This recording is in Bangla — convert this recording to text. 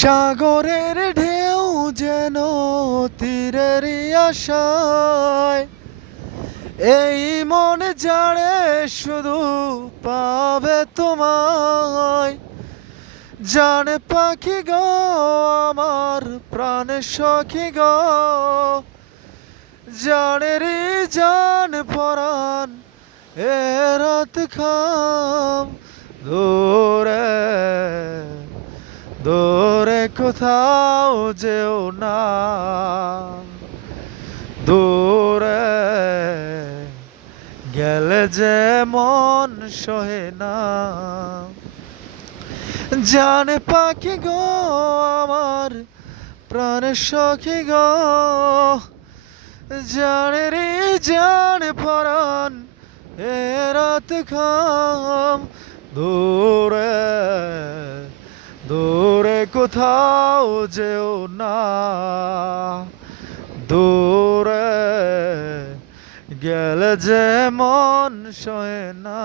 সাগরের ঢেউ যেন তীরেরই আশায়, এই মন জানে শুধু পাবে তোমায়। জানে পাখি গো আমার প্রাণের সখী গো, জানেরই জান পরাণ এ রাত খাম। দূরে দূরে কোথাও যেও না, দূরে গেলে যে মন সহে না। জানে পাখি গো আমার প্রাণের সখী গো, জানেরই জান পরাণ এ রাত খাম। দূরে দূরে কোথাও যেও না, দূরে গেলে যে মন সহে না।